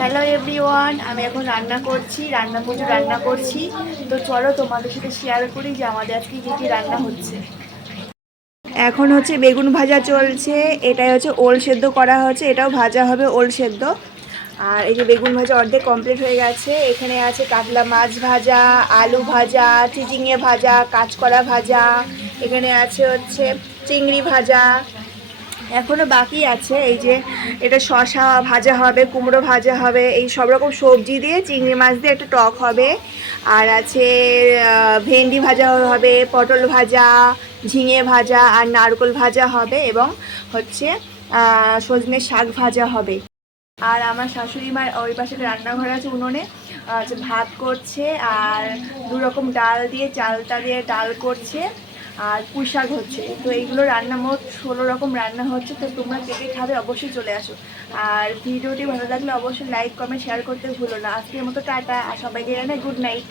Hello everyone, আমি এখন প্রচুর রান্না করছি। তো চলো তোমাদের সাথে শেয়ার করি যে আমাদের আজকে কী কী রান্না হচ্ছে। এখন হচ্ছে বেগুন ভাজা চলছে, এটাই হচ্ছে ওল সেদ্ধ করা হচ্ছে, এটাও ভাজা হবে ওল সেদ্ধ। আর এই যে বেগুন ভাজা অর্ধেক কমপ্লিট হয়ে গেছে। এখানে আছে কাতলা মাছ ভাজা, আলু ভাজা, চিচিঙে ভাজা, কাঁচকলা ভাজা, এখানে আছে হচ্ছে চিংড়ি ভাজা। এখনও বাকি আছে, এই যে এটা শসা ভাজা হবে, কুমড়ো ভাজা হবে, এই সব রকম সবজি দিয়ে চিংড়ি মাছ দিয়ে একটা টক হবে। আর আছে ভেন্ডি ভাজা হবে, পটল ভাজা, ঝিঙে ভাজা আর নারকেল ভাজা হবে, এবং হচ্ছে সজনে শাক ভাজা হবে। আর আমার শাশুড়ি মার ওই পাশে রান্নাঘর আছে, উনুনে যে ভাত করছে, আর দু রকম ডাল দিয়ে চালতা দিয়ে ডাল করছে, আর পুঁই শাক হচ্ছে। তো এইগুলো রান্না মোট 16 রকম রান্না হচ্ছে। তো তোমরা কে কে খাবে অবশ্যই চলে আসো। আর ভিডিওটি ভালো লাগলে অবশ্যই লাইক কমেন্ট শেয়ার করতে ভুলো না। আজকের মতো টাটা, আর সবাইকে জানাই গুড নাইট।